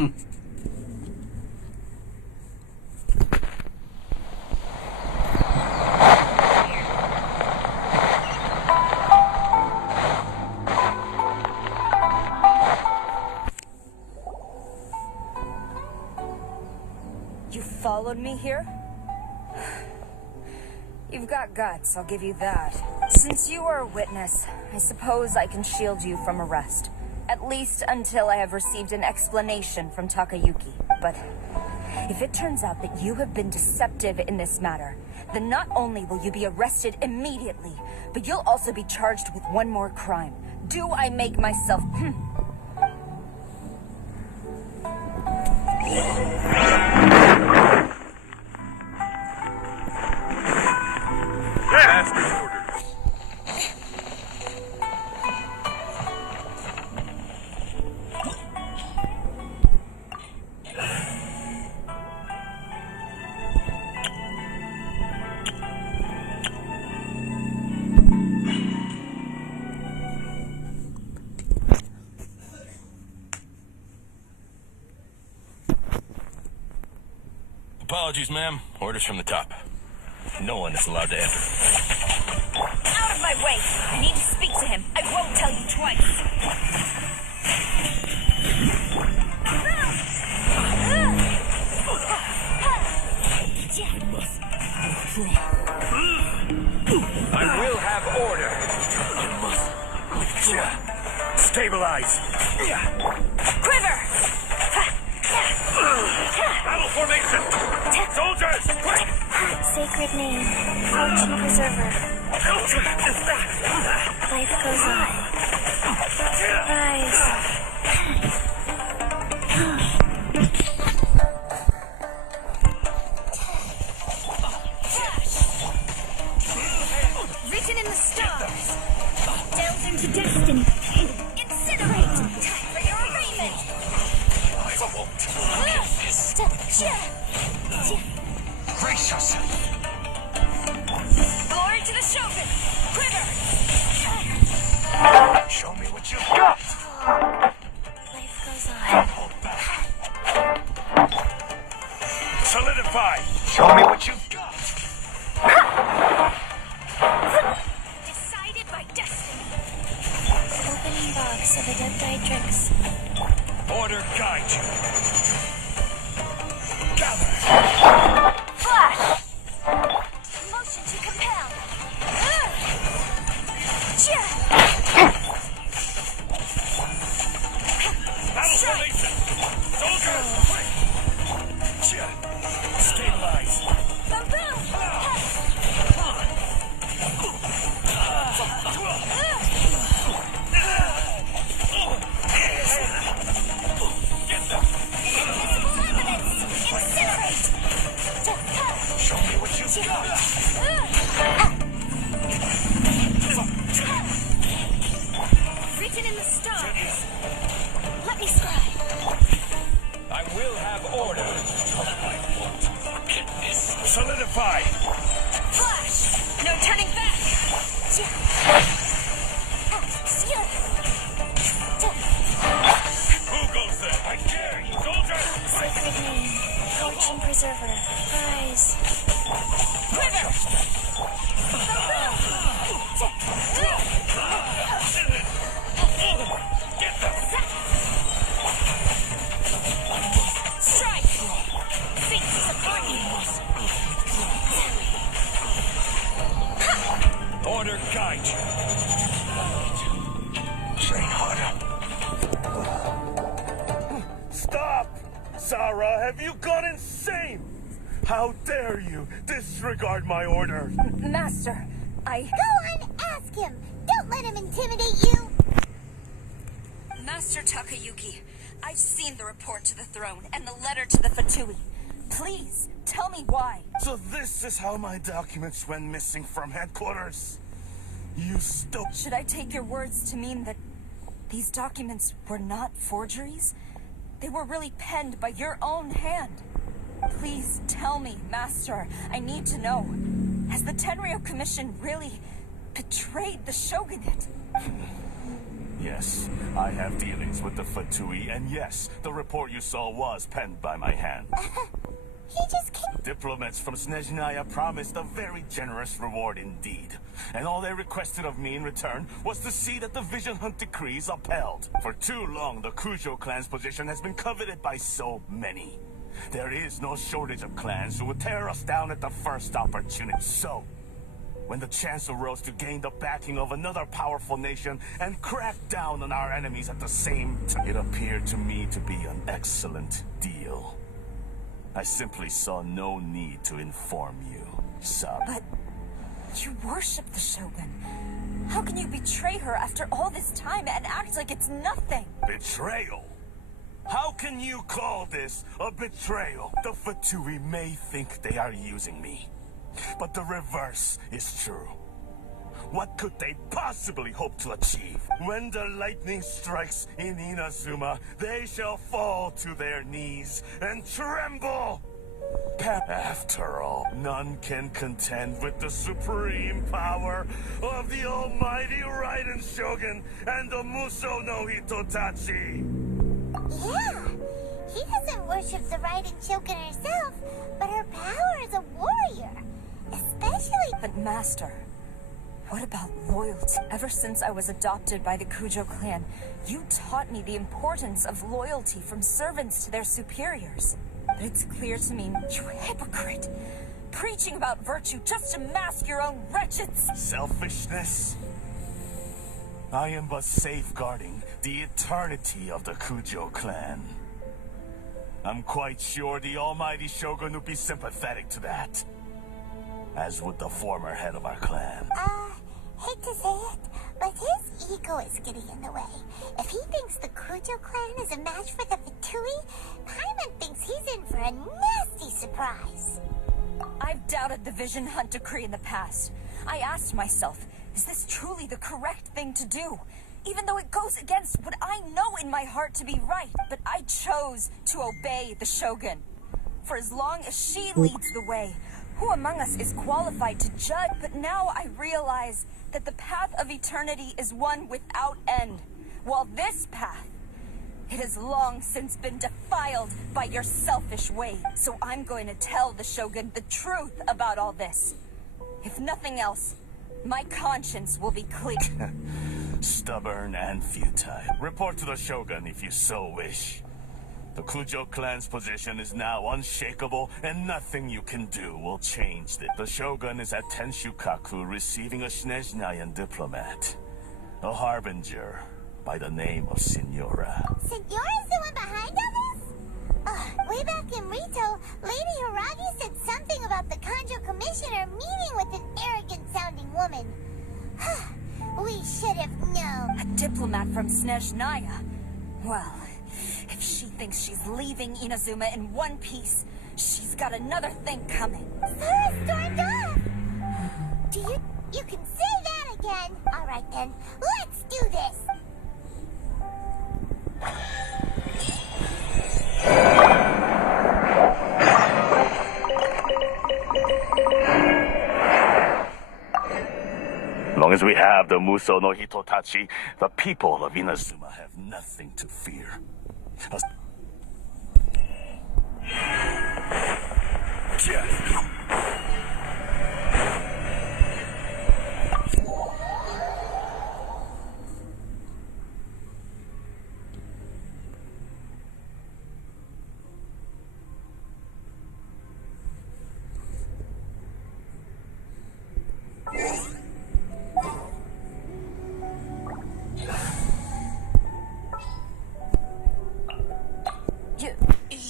You followed me here? You've got guts, I'll give you that. Since you are a witness, I suppose I can shield you from arrest. At least until I have received an explanation from Takayuki. But if it turns out that you have been deceptive in this matter, then not only will you be arrested immediately, but you'll also be charged with one more crime. Do I make myself... Apologies, ma'am. Orders from the top. No one is allowed to enter. Out of my way! I need to speak to him. I won't tell you twice. I will have order. Stabilize. Quiver! Battle formation! Soldiers, quick! Sacred name, fortune preserver. Life goes on. Rise. Written in the stars. Delve into destiny. Incinerate. Time for your arraignment. I won't forget this. Brace yourself. Glory to the Shogun. Quiver. Show me what you've got. Life goes on. Hold back. Solidify. Show me what you've got. Decided by destiny. Opening box of Adepti Order guide you. Gather. Flash. Motion to compel. Battle formation. Soldiers, quick. Stabilize. Boom, boom. Get them. Invisible evidence. Incinerate. Show me what you've got. Written in the stars. Let me scribe. I will have order. I won't forget this. Solidify. Flash. No turning back. Who goes there? I dare you, soldiers. Sacred name, fortune preserver. Rise. Quiver. Get them. Strike. Feet support you. Order guide you. Train harder. Stop! Sarah, have you gone insane? How dare you disregard my order? Master, I... Go and ask him. Don't let him intimidate you. Master Takayuki, I've seen the report to the throne and the letter to the Fatui. Please, tell me why. So this is how my documents went missing from headquarters? You stole... Should I take your words to mean that these documents were not forgeries? They were really penned by your own hand. Please tell me, Master. I need to know. Has the Tenryo Commission really betrayed the Shogunate? Yes, I have dealings with the Fatui, and yes, the report you saw was penned by my hand. He just can't. Diplomats from Snezhnaya promised a very generous reward indeed. And all they requested of me in return was to see that the Vision Hunt decree is upheld. For too long, the Kujo clan's position has been coveted by so many. There is no shortage of clans who would tear us down at the first opportunity. So, when the chance arose to gain the backing of another powerful nation and crack down on our enemies at the same time, it appeared to me to be an excellent deal. I simply saw no need to inform you, Sub. But you worship the Shogun. How can you betray her after all this time and act like it's nothing? Betrayal? How can you call this a betrayal? The Fatui may think they are using me, but the reverse is true. What could they possibly hope to achieve? When the lightning strikes in Inazuma, they shall fall to their knees and tremble! After all, none can contend with the supreme power of the almighty Raiden Shogun and the Muso no Hitotachi! Yeah, she doesn't worship the Raiden Shogun herself, but her power as a warrior. Especially... But Master, what about loyalty? Ever since I was adopted by the Kujo clan, you taught me the importance of loyalty from servants to their superiors. But it's clear to me, you hypocrite, preaching about virtue just to mask your own wretched... Selfishness? I am but safeguarding the eternity of the Kujo clan. I'm quite sure the almighty Shogun would be sympathetic to that. As would the former head of our clan. Hate to say it, but his ego is getting in the way. If he thinks the Kujo clan is a match for the Fatui, Paimon thinks he's in for a nasty surprise. I've doubted the Vision Hunt decree in the past. I asked myself, is this truly the correct thing to do? Even though it goes against what I know in my heart to be right. But I chose to obey the Shogun. For as long as she leads the way, who among us is qualified to judge? But now I realize that the path of eternity is one without end, while this path, it has long since been defiled by your selfish ways. So I'm going to tell the Shogun the truth about all this. If nothing else, my conscience will be clear. Stubborn and futile. Report to the Shogun if you so wish. The Kujo clan's position is now unshakable, and nothing you can do will change it. The Shogun is at Tenshukaku receiving a Snezhnayan diplomat. A harbinger by the name of Signora. Signora's the one behind all this? Way back in Rito, Lady Hiragi said something about the Kanjo Commissioner meeting with an arrogant-sounding woman. We should have known. A diplomat from Snezhnaya? Well, if she thinks she's leaving Inazuma in one piece, she's got another thing coming. Sora stormed off! You can say that again! Alright then, let's do this! As long as we have the Muso no Hitotachi, the people of Inazuma have nothing to fear.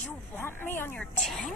You want me on your team?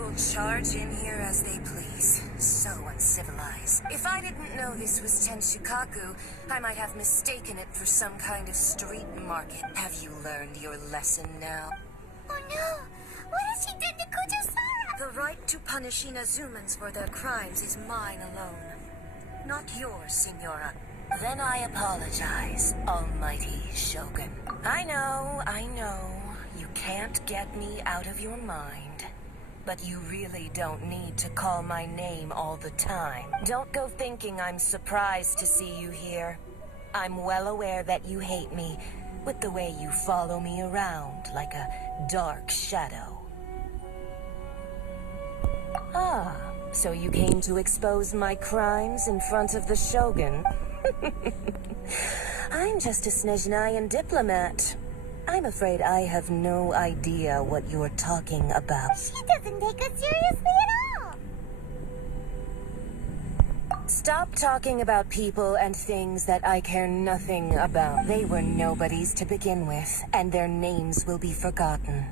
people charge in here as they please. So uncivilized. If I didn't know this was Tenshukaku, I might have mistaken it for some kind of street market. Have you learned your lesson now? Oh no! What has she done to Kujo-Sara? The right to punish Inazumans for their crimes is mine alone. Not yours, Signora. Then I apologize, Almighty Shogun. I know. You can't get me out of your mind. But you really don't need to call my name all the time. Don't go thinking I'm surprised to see you here. I'm well aware that you hate me, with the way you follow me around like a dark shadow. Ah, so you came to expose my crimes in front of the Shogun? I'm just a Snezhnayan diplomat. I'm afraid I have no idea what you're talking about. She doesn't take us seriously at all! Stop talking about people and things that I care nothing about. They were nobodies to begin with, and their names will be forgotten.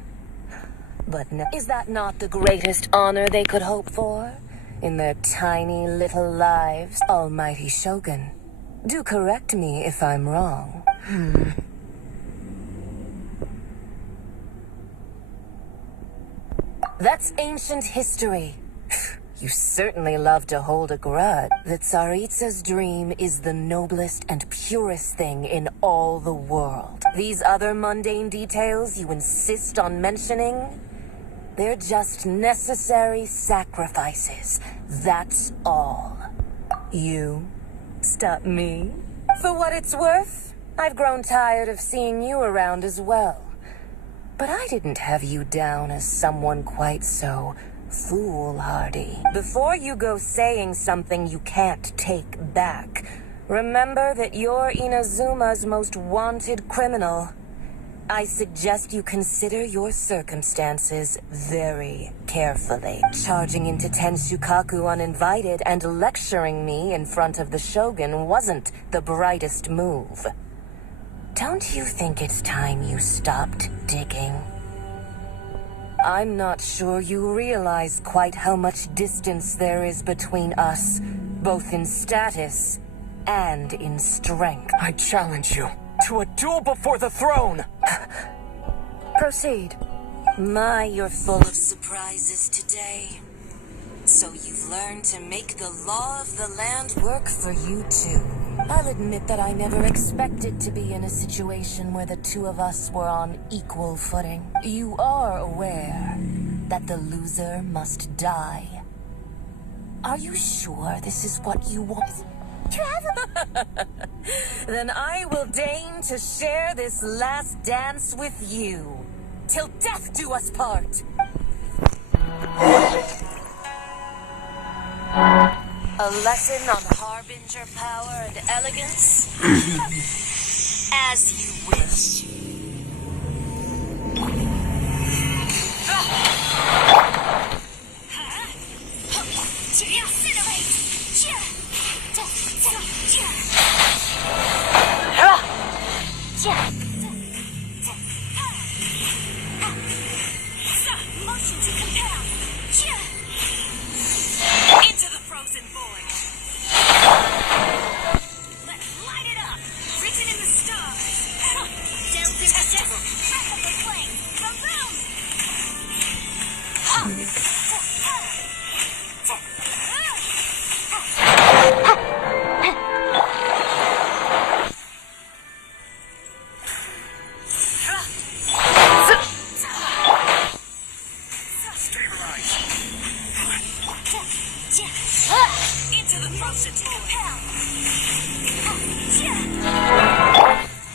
But no, is that not the greatest honor they could hope for? In their tiny little lives, Almighty Shogun. Do correct me if I'm wrong. That's ancient history. You certainly love to hold a grudge. The Tsaritsa's dream is the noblest and purest thing in all the world. These other mundane details you insist on mentioning, they're just necessary sacrifices. That's all. You stop me? For what it's worth, I've grown tired of seeing you around as well. But I didn't have you down as someone quite so foolhardy. Before you go saying something you can't take back, remember that you're Inazuma's most wanted criminal. I suggest you consider your circumstances very carefully. Charging into Tenshukaku uninvited and lecturing me in front of the Shogun wasn't the brightest move. Don't you think it's time you stopped digging? I'm not sure you realize quite how much distance there is between us, both in status and in strength. I challenge you to a duel before the throne! Proceed. My, you're full of surprises today. So you've learned to make the law of the land work for you too. I'll admit that I never expected to be in a situation where the two of us were on equal footing. You are aware that the loser must die. Are you sure this is what you want? Travel! Then I will deign to share this last dance with you. Till death do us part! A lesson on harbinger power and elegance? As you wish. Motion to compel! Into the frozen void. Let's light it up. Written in the stars. Dancing the devil! Breath of the flame! The boom! Into the frozen void.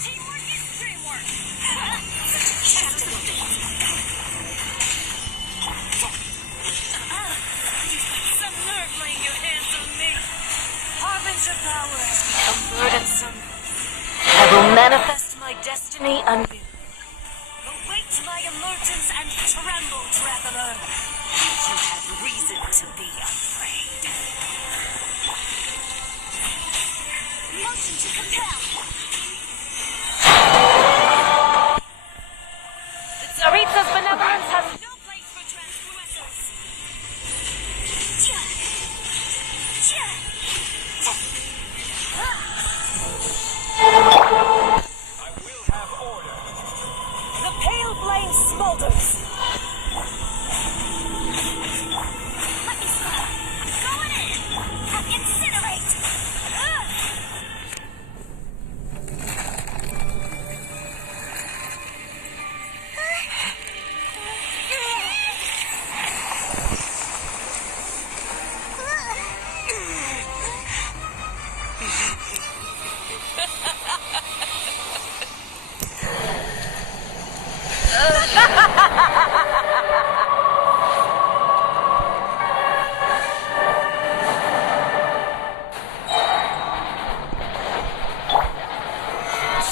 Teamwork is dreamwork. Some nerve laying your hands on me. Harbinger power has become burdensome. I will manifest my destiny anew. Await my emergence and tremble, traveler. You have reason to be afraid. Motion to compel! The Tsaritsa's benevolence has no place for transgressors.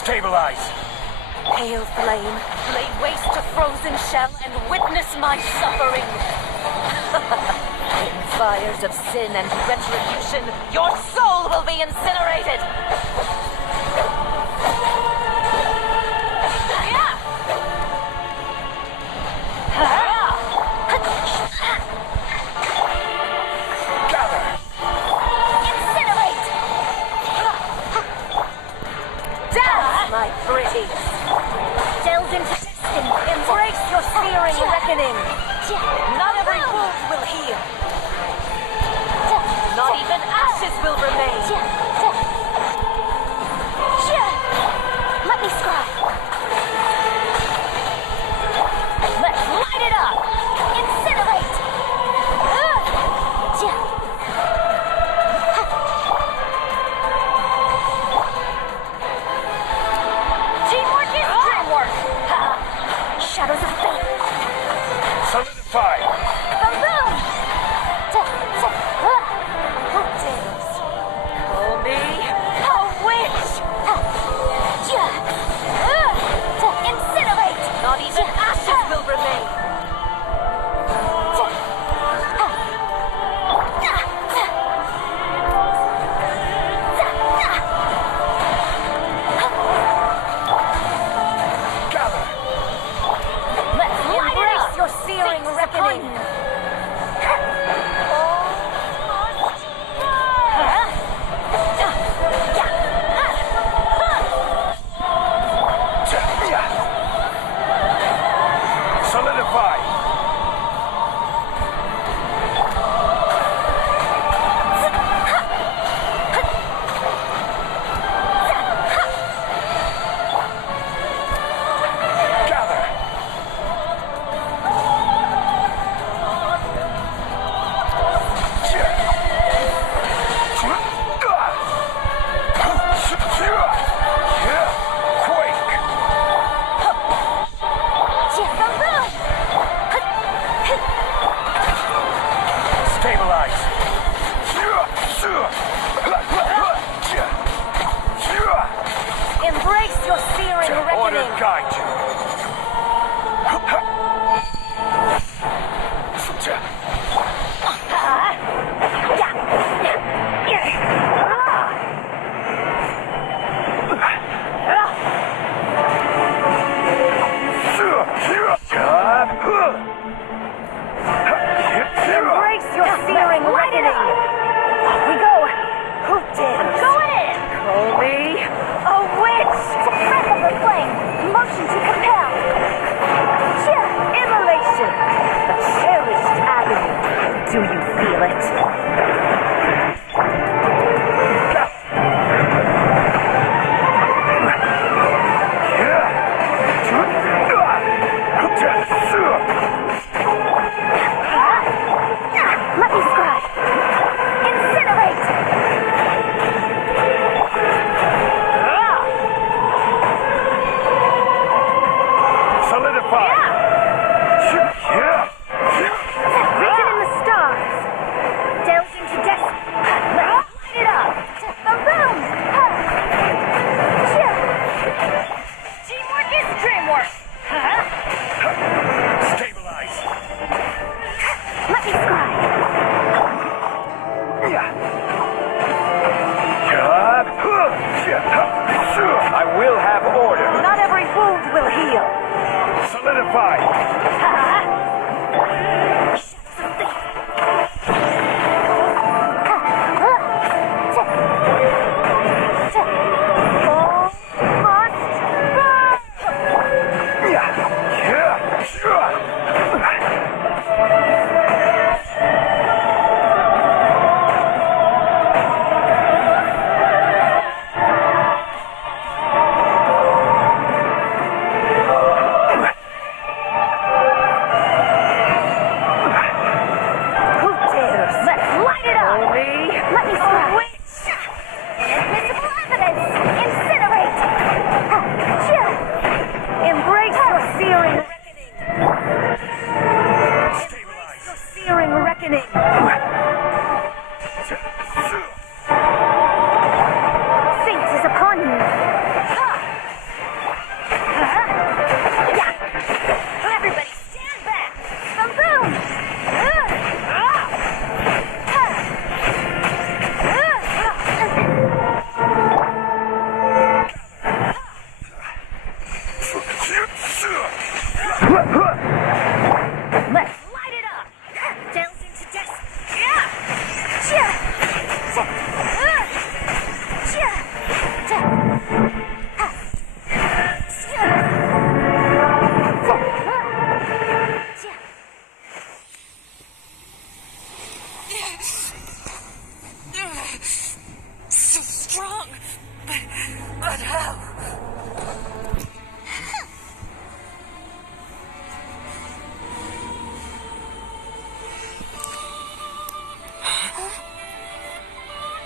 Stabilize. Pale flame, lay waste to frozen shell and witness my suffering. In fires of sin and retribution, your soul will be incinerated. Gather. Incinerate! Dance, my pretties. Delve into destiny. Embrace your searing reckoning. Not every wound will heal. Not even ashes will remain. Let me scribe. Let's light it up. Incinerate! Teamwork is dreamwork. Shadows of fate. Solidify. Boom! Call me a witch. Incinerate! Not even ashes will remain. Gather. Let's light it up. Your searing reckoning. Solidify. Gather. Quake. Stabilize. Embrace your searing Order reckoning. guide you. Embrace your searing reckoning. Off we go. Who dares? Go in. Call me a witch. Breath of the flame. Motion to compel. Immolation. A cherished agony. Do you feel it? Let me scribe. Incinerate! Solidify. Written in the stars. Delve into destiny. Let's light it up. Boom! Teamwork is dreamwork. Stabilize. Let me scribe. I will have order. Not every wound will heal. Solidify.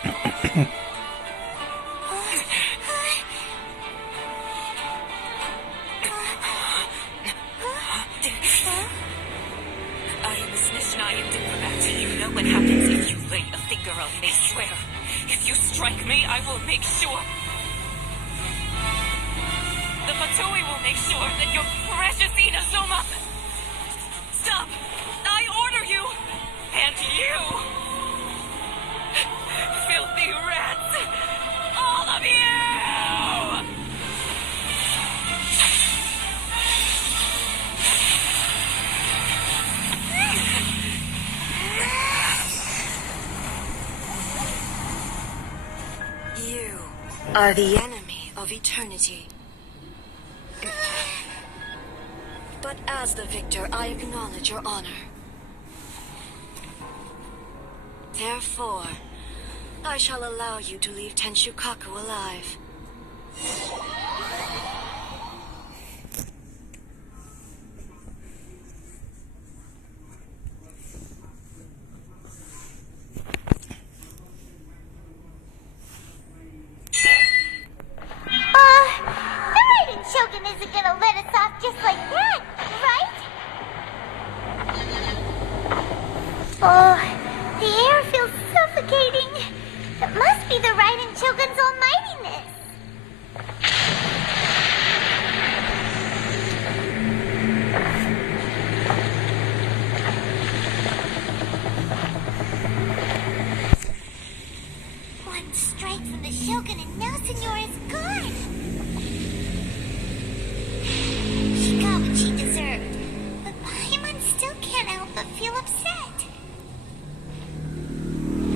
I am a snitch and I am diplomat. You know what happens if you lay a finger on me, swear. If you strike me, I will make sure. The Fatui will make sure that your precious Inazuma... Stop! I order you! And you! Filthy rats! All of you! You are the enemy of eternity. But as the victor, I acknowledge your honor. Therefore, I shall allow you to leave Tenshukaku alive. The Raiden Shogun isn't gonna let us off just like that, right? Oh, the air feels suffocating. It must be the Raiden Shogun's almightiness. One strike from the Shogun and now Signora's gone. She got what she deserved, but Paimon still can't help but feel upset.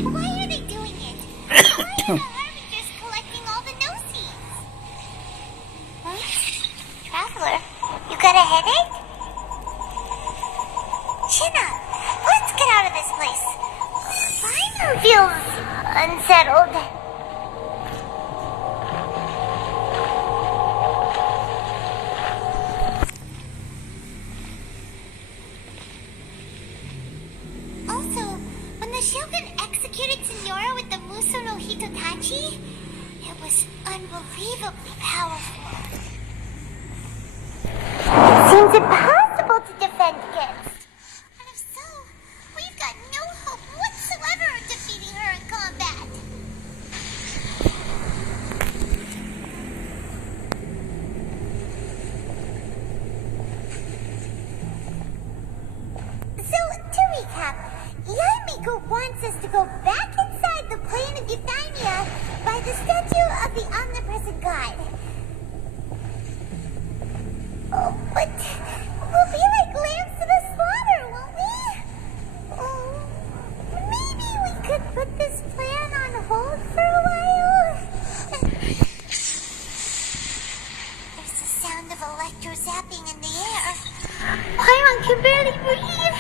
Why are they doing it? Why are the Harbingers collecting all the no-seeds? Huh? Traveler, you got a headache? Chin up. Let's get out of this place. Paimon feels unsettled. Also, when the Shogun executed Signora with the Muso no Hitotachi, it was unbelievably powerful. It seems impossible to defend against. And if so, we've got no hope whatsoever of defeating her in combat. So, to recap, Yamiko wants us to go back inside the plane of Euthymia by the statue of the omnipresent god. Oh, but we'll be like lambs to the slaughter, won't we? Oh, maybe we could put this plan on hold for a while? There's the sound of electro-zapping in the air. Paimon can barely breathe.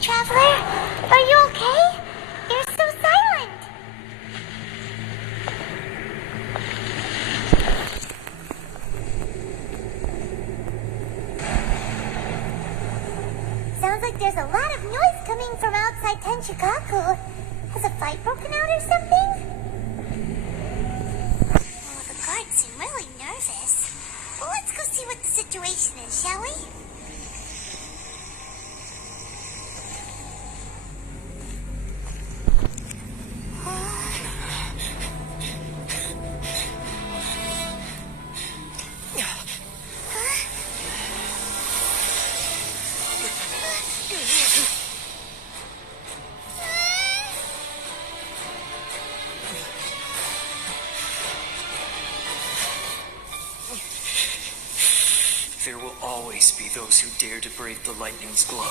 Traveler, are you okay? You're so silent. Sounds like there's a lot of noise coming from outside Tenshukaku. Has a fight broken out or something? Oh, the guards seem really nervous. Well, let's go see what the situation is, shall we? There will always be those who dare to brave the lightning's glow.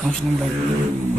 Langsung lagi.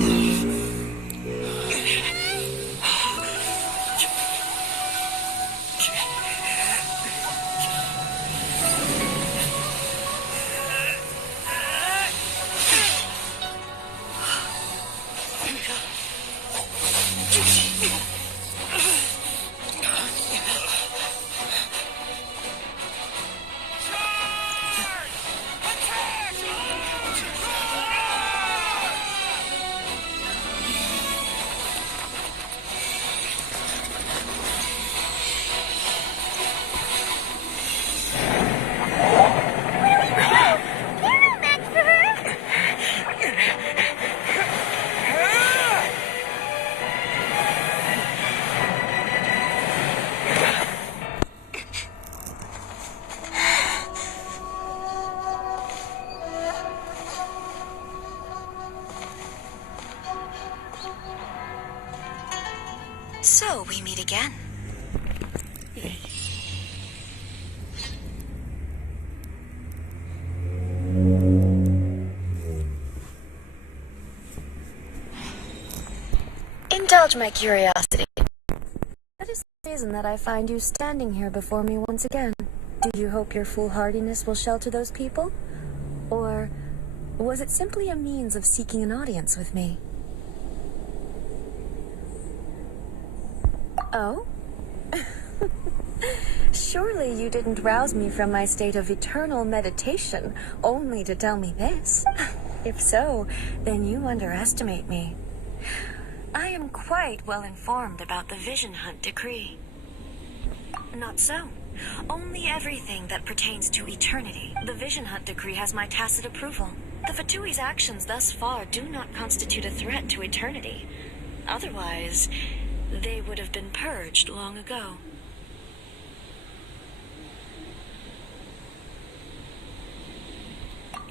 So, we meet again. Indulge my curiosity. That is the reason that I find you standing here before me once again. Do you hope your foolhardiness will shelter those people? Or was it simply a means of seeking an audience with me? Oh? Surely you didn't rouse me from my state of eternal meditation only to tell me this. If so, then you underestimate me. I am quite well informed about the Vision Hunt decree. Not so. Only everything that pertains to eternity. The Vision Hunt decree has my tacit approval. The Fatui's actions thus far do not constitute a threat to eternity. Otherwise, they would have been purged long ago.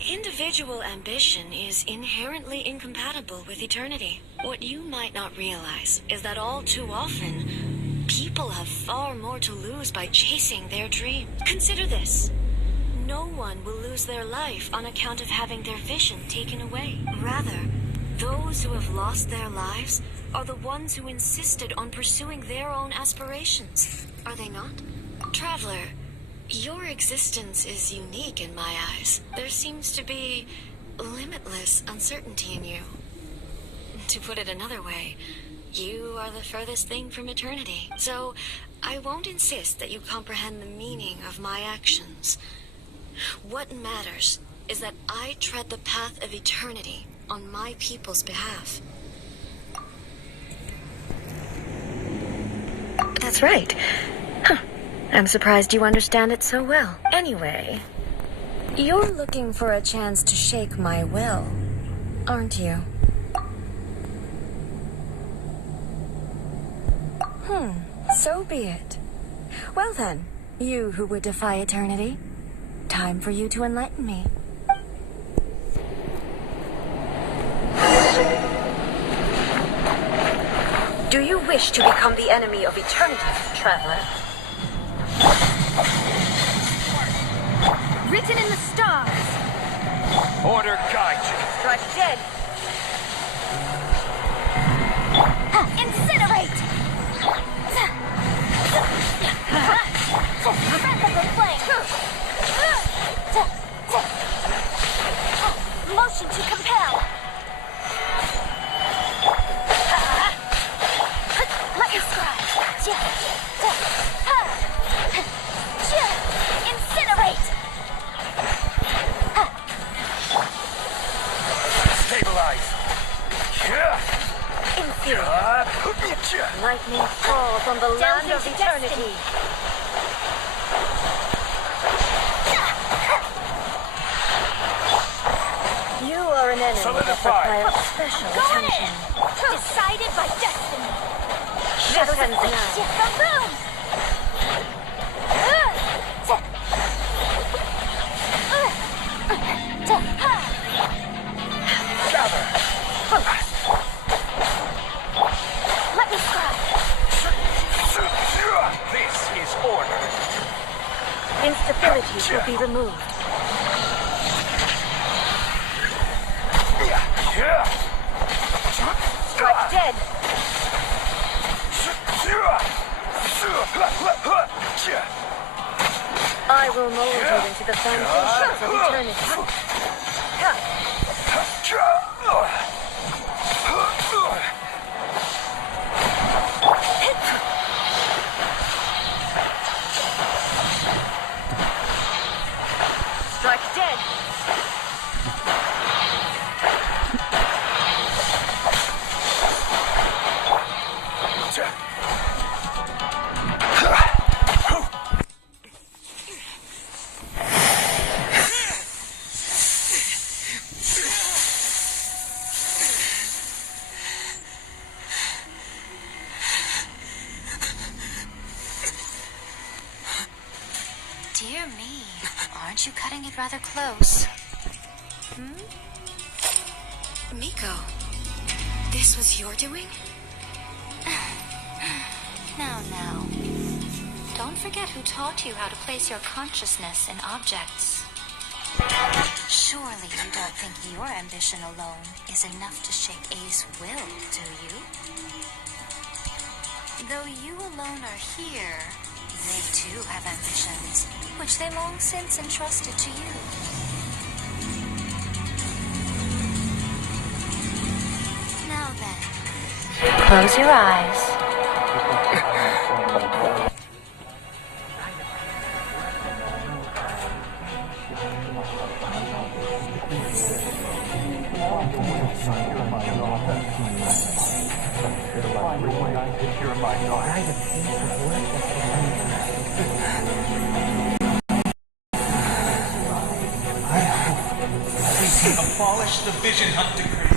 Individual ambition is inherently incompatible with eternity. What you might not realize is that all too often, people have far more to lose by chasing their dream. Consider this. No one will lose their life on account of having their vision taken away. Rather, those who have lost their lives are the ones who insisted on pursuing their own aspirations. Are they not? Traveler, your existence is unique in my eyes. There seems to be limitless uncertainty in you. To put it another way, you are the furthest thing from eternity. So, I won't insist that you comprehend the meaning of my actions. What matters is that I tread the path of eternity on my people's behalf. That's right. Huh. I'm surprised you understand it so well. Anyway, you're looking for a chance to shake my will, aren't you? So be it. Well then, you who would defy eternity, time for you to enlighten me. Do you wish to become the enemy of eternity, traveler? Written in the stars. Order guide you. Strike dead. Incinerate! Breath of the flame! Motion to compel! Let me scribe! Incinerate! Stabilize. Lightning fall from the land of eternity. You are an enemy that requires special attention. Decided by destiny! This ends now. Boom! Gather. Let me scribe! This is order. Instabilities will be removed. Strike dead. I will mold you into the foundations of eternity. Strike dead. Dear me, aren't you cutting it rather close? Miko, this was your doing? Now. Don't forget who taught you how to place your consciousness in objects. Surely you don't think your ambition alone is enough to shake A's will, do you? Though you alone are here, they too have ambitions, which they long since entrusted to you. Now then, close your eyes. We can abolish the Vision Hunt decree.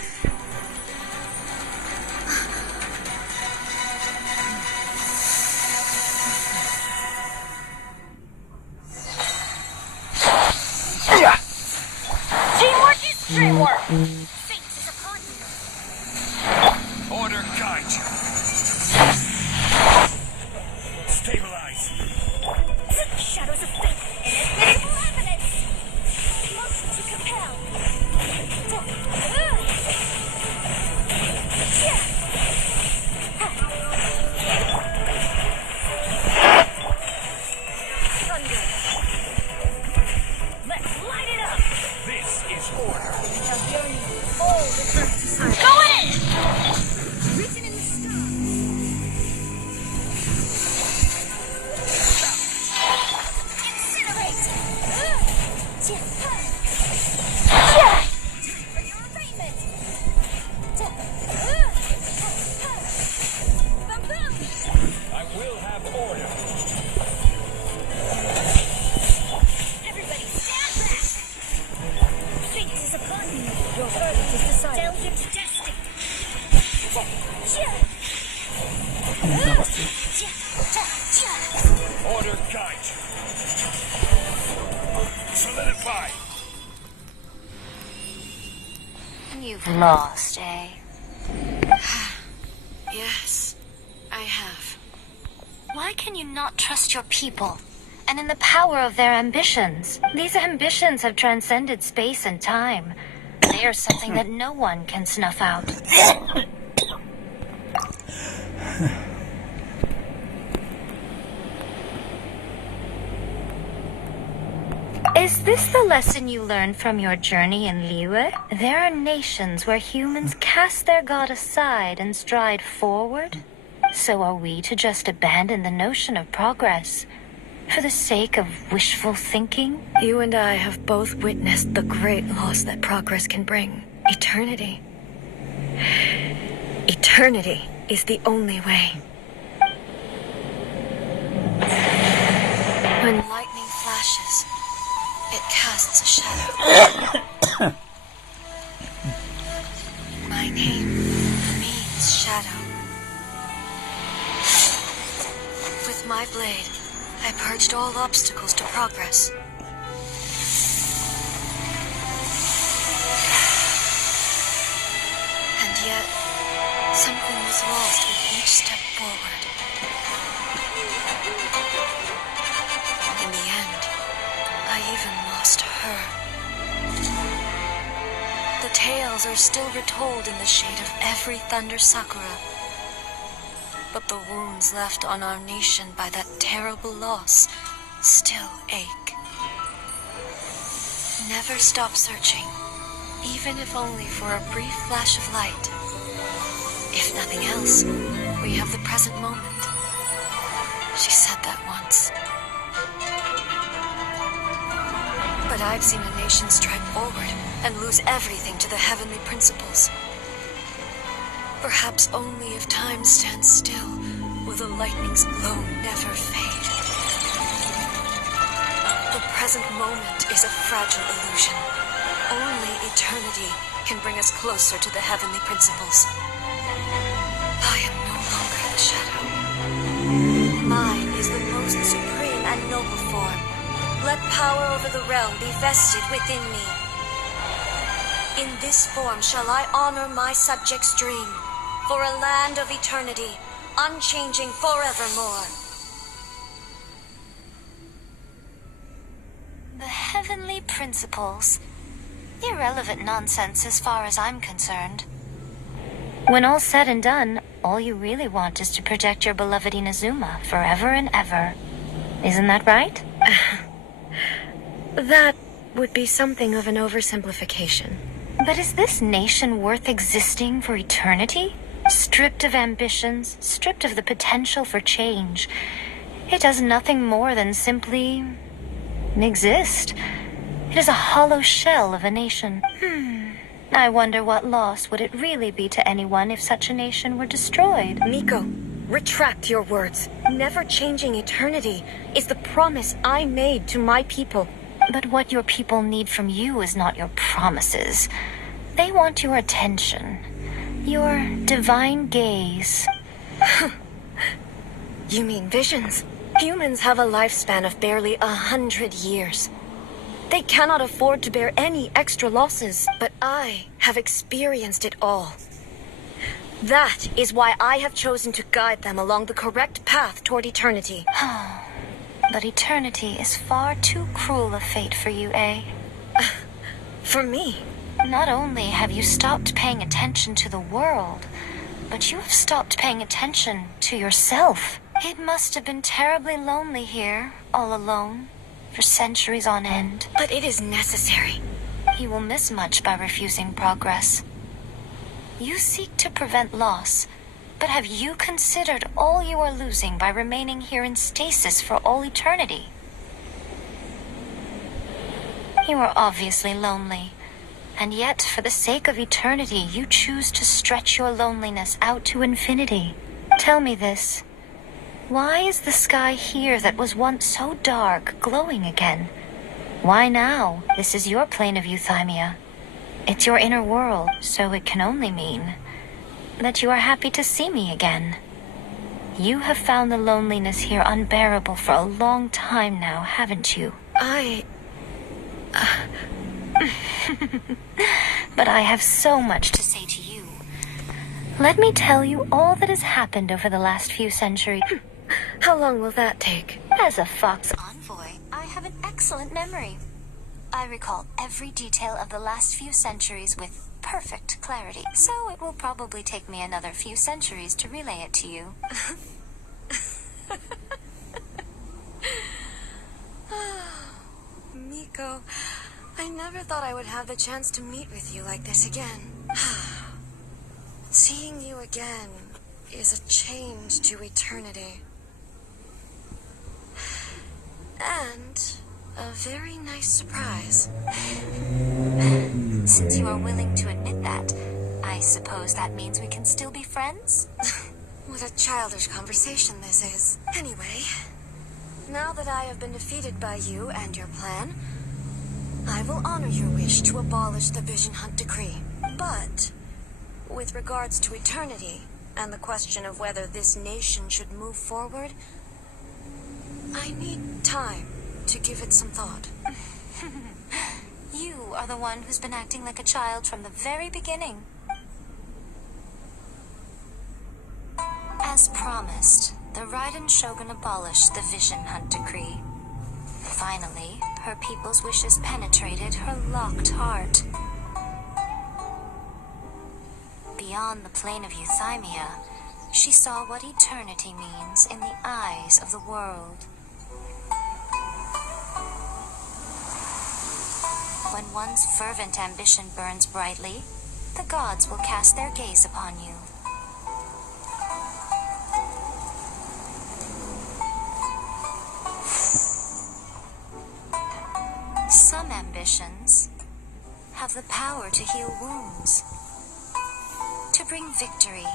Teamwork is dreamwork! Fate is upon you! Order guide you. Stabilize. Shadows of fate! Inadmissible evidence! Motion to compel! Thunder! Let's light it up! This is order. Now yearning, all returns to silence. Go in! Written in the Incinerate! For your arraignment! Bam-bam! I will have order. Everybody stand back! Fate is upon you. Your verdict is decided. Delve into destiny. Order guide you. Solidify. You've lost, eh? Yes, I have. Why can you not trust your people? And in the power of their ambitions? These ambitions have transcended space and time. They are something that no one can snuff out. Is this the lesson you learned from your journey in Liyue? There are nations where humans cast their god aside and stride forward. So are we to just abandon the notion of progress for the sake of wishful thinking? You and I have both witnessed the great loss that progress can bring. Eternity. Eternity is the only way. When lightning flashes, it casts a shadow. My name means shadow. With my blade, I purged all obstacles to progress. And yet, something was lost with each step forward. In the end, I even lost her. The tales are still retold in the shade of every Thunder Sakura. But the wounds left on our nation by that terrible loss still ache. Never stop searching, even if only for a brief flash of light. If nothing else, we have the present moment. She said that once. But I've seen a nation stride forward and lose everything to the heavenly principles. Perhaps only if time stands still will the lightning's glow never fade. The present moment is a fragile illusion. Only eternity can bring us closer to the heavenly principles. I am no longer the shadow. Mine is the most supreme and noble form. Let power over the realm be vested within me. In this form shall I honor my subjects' dream. For a land of eternity, unchanging forevermore. The heavenly principles. Irrelevant nonsense as far as I'm concerned. When all's said and done, all you really want is to protect your beloved Inazuma forever and ever. Isn't that right? That would be something of an oversimplification. But is this nation worth existing for eternity? Stripped of ambitions, stripped of the potential for change. It does nothing more than simply exist. It is a hollow shell of a nation. I wonder what loss would it really be to anyone if such a nation were destroyed. Miko, retract your words. Never changing eternity is the promise I made to my people. But what your people need from you is not your promises. They want your attention. Your divine gaze. You mean visions? Humans have a lifespan of barely 100 years. They cannot afford to bear any extra losses, but I have experienced it all. That is why I have chosen to guide them along the correct path toward eternity. But eternity is far too cruel a fate for you, eh? For me? Not only have you stopped paying attention to the world, but you have stopped paying attention to yourself. It must have been terribly lonely here, all alone, for centuries on end. But it is necessary. You will miss much by refusing progress. You seek to prevent loss, but have you considered all you are losing by remaining here in stasis for all eternity? You are obviously lonely, and yet for the sake of eternity you choose to stretch your loneliness out to infinity. Tell me this. Why is the sky here that was once so dark glowing again? Why now? This is your plane of euthymia. It's your inner world, so it can only mean that you are happy to see me again. You have found the loneliness here unbearable for a long time now, haven't you? But I have so much to say to you. Let me tell you all that has happened over the last few centuries. How long will that take? As a Fox envoy, I have an excellent memory. I recall every detail of the last few centuries with perfect clarity, so it will probably take me another few centuries to relay it to you. Miko, I never thought I would have the chance to meet with you like this again. Seeing you again is a change to eternity. And a very nice surprise. Since you are willing to admit that, I suppose that means we can still be friends? What a childish conversation this is. Anyway, now that I have been defeated by you and your plan, I will honor your wish to abolish the Vision Hunt Decree. But with regards to eternity and the question of whether this nation should move forward, I need time to give it some thought. You are the one who's been acting like a child from the very beginning. As promised, the Raiden Shogun abolished the Vision Hunt Decree. Finally, her people's wishes penetrated her locked heart. Beyond the plane of euthymia, she saw what eternity means in the eyes of the world. When one's fervent ambition burns brightly, the gods will cast their gaze upon you. Some ambitions have the power to heal wounds, to bring victory,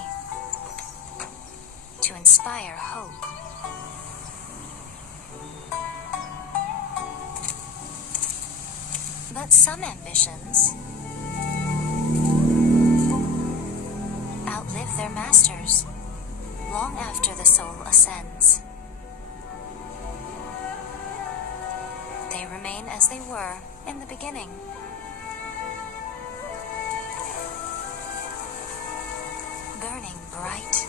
to inspire hope. But some ambitions outlive their masters long after the soul ascends. They remain as they were in the beginning. Burning bright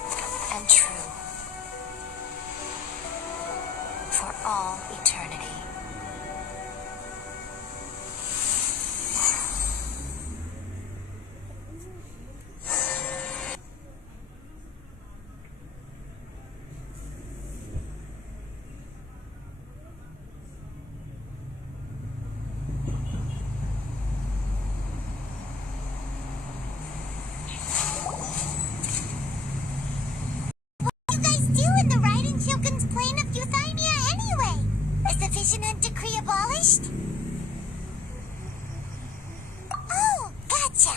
and true. all eternity. What do you guys do in the Raiden Shogun's plane of Euthymia anyway? Is the Vision Hunt decree abolished? Oh, gotcha.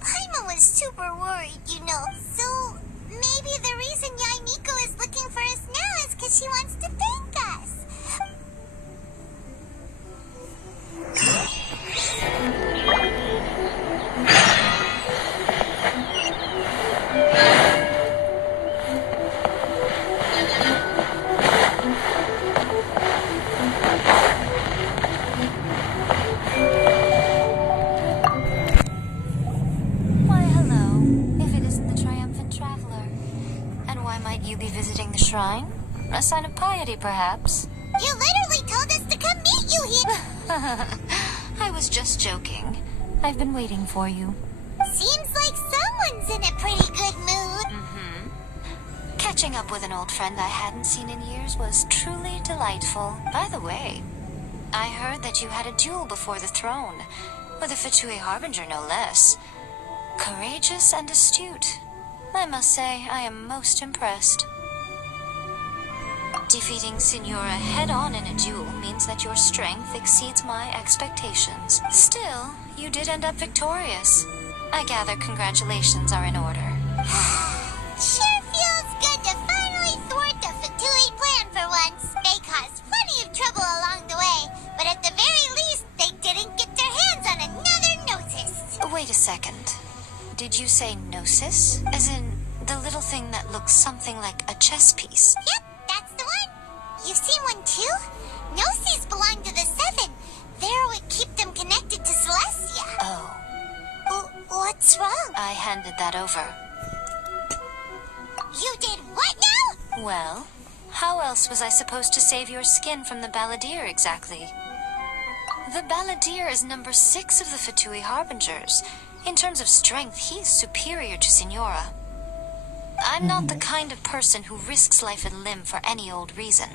Paimon was super worried, you know. So, maybe the reason Yai Miko is looking for us now is because she wants to thank us. Why, hello, if it isn't the triumphant traveler. And why might you be visiting the shrine? A sign of piety, perhaps? You literally told us to come meet you here. I was just joking. I've been waiting for you. Seems like someone's in a pretty good mood. Catching up with an old friend I hadn't seen in years was truly delightful. By the way, I heard that you had a duel before the throne, with a Fatui Harbinger no less. Courageous and astute. I must say, I am most impressed. Defeating Signora head-on in a duel means that your strength exceeds my expectations. Still, you did end up victorious. I gather congratulations are in order. Sure feels good to finally thwart the Fatui plan for once. They caused plenty of trouble along the way, but at the very least, they didn't get their hands on another Gnosis. Wait a second. Did you say Gnosis? As in, the little thing that looks something like a chess piece? Yep, that's the one. You've seen one too? Gnosis belong to the Seven. They're what keep them connected to Celestia. Oh, What's wrong? I handed that over. You did what now? Well, how else was I supposed to save your skin from the Balladeer exactly? The Balladeer is number 6 of the Fatui Harbingers. In terms of strength, he is superior to Signora. I'm not the kind of person who risks life and limb for any old reason.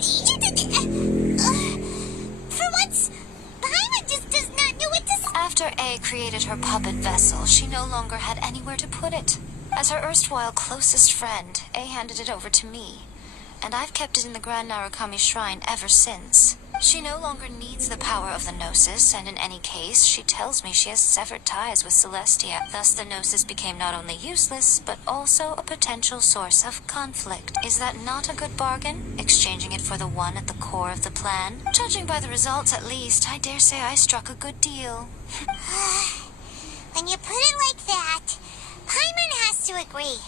You did... for once, Paimon just does not know what to say. After A created her puppet vessel, she no longer had anywhere to put it. As her erstwhile closest friend, A handed it over to me, and I've kept it in the Grand Narukami Shrine ever since. She no longer needs the power of the Gnosis, and in any case, she tells me she has severed ties with Celestia. Thus, the Gnosis became not only useless, but also a potential source of conflict. Is that not a good bargain? Exchanging it for the one at the core of the plan? Judging by the results, at least, I dare say I struck a good deal. When you put it like that, Paimon has to agree.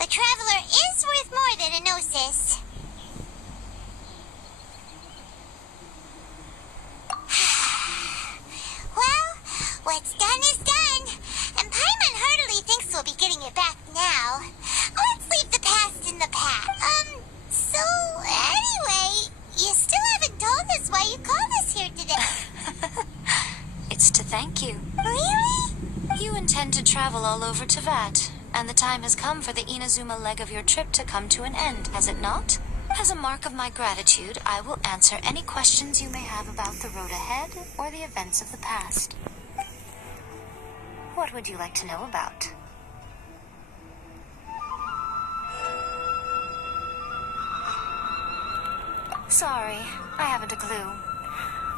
The Traveler is worth more than a Gnosis. Well, what's done is done. And Paimon heartily thinks we'll be getting it back now. Let's leave the past in the past. So, anyway, you still haven't told us why you called us here today. It's to thank you. Really? You intend to travel all over Teyvat, and the time has come for the Inazuma leg of your trip to come to an end, has it not? As a mark of my gratitude, I will answer any questions you may have about the road ahead or the events of the past. What would you like to know about? Sorry, I haven't a clue.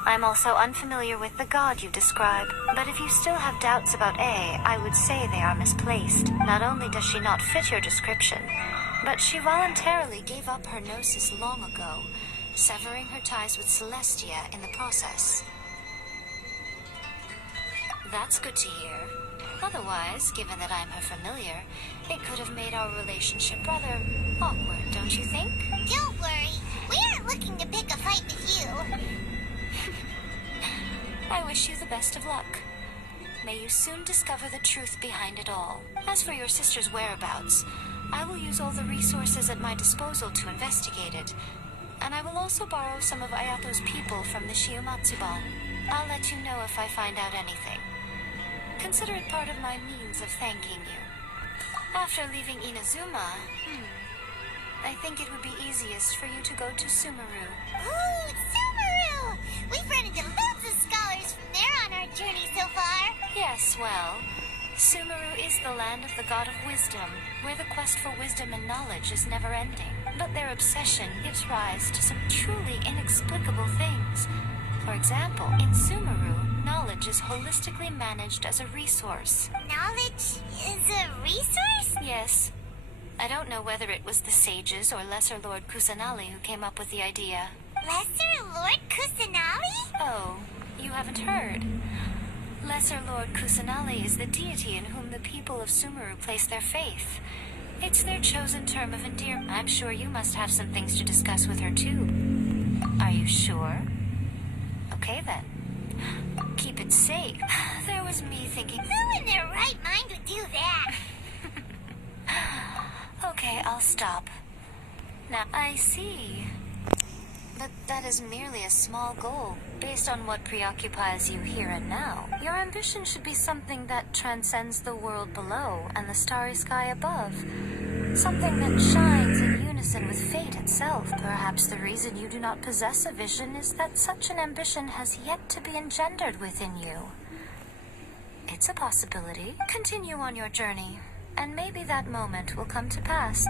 I'm also unfamiliar with the god you describe, but if you still have doubts about A, I would say they are misplaced. Not only does she not fit your description, but she voluntarily gave up her Gnosis long ago, severing her ties with Celestia in the process. That's good to hear. Otherwise, given that I'm her familiar, it could have made our relationship rather awkward, don't you think? Don't worry. We aren't looking to pick a fight with you. I wish you the best of luck. May you soon discover the truth behind it all. As for your sister's whereabouts, I will use all the resources at my disposal to investigate it. And I will also borrow some of Ayato's people from the Shiumatsuban. I'll let you know if I find out anything. Consider it part of my means of thanking you. After leaving Inazuma, I think it would be easiest for you to go to Sumeru. Ooh, Sumeru! We've run into lots of scholars from there on our journey so far. Yes, well, Sumeru is the land of the god of wisdom, where the quest for wisdom and knowledge is never-ending. But their obsession gives rise to some truly inexplicable things. For example, in Sumeru, knowledge is holistically managed as a resource. Knowledge is a resource? Yes. I don't know whether it was the sages or Lesser Lord Kusanali who came up with the idea. Lesser Lord Kusanali? Oh, you haven't heard. Lesser Lord Kusanali is the deity in whom the people of Sumeru place their faith. It's their chosen term of endearment. I'm sure you must have some things to discuss with her, too. Are you sure? Okay, then. Keep it safe. There was me thinking... Who in their right mind would do that? Okay, I'll stop. Now, I see. But that is merely a small goal, based on what preoccupies you here and now. Your ambition should be something that transcends the world below and the starry sky above. Something that shines in unison with fate itself. Perhaps the reason you do not possess a vision is that such an ambition has yet to be engendered within you. It's a possibility. Continue on your journey, and maybe that moment will come to pass.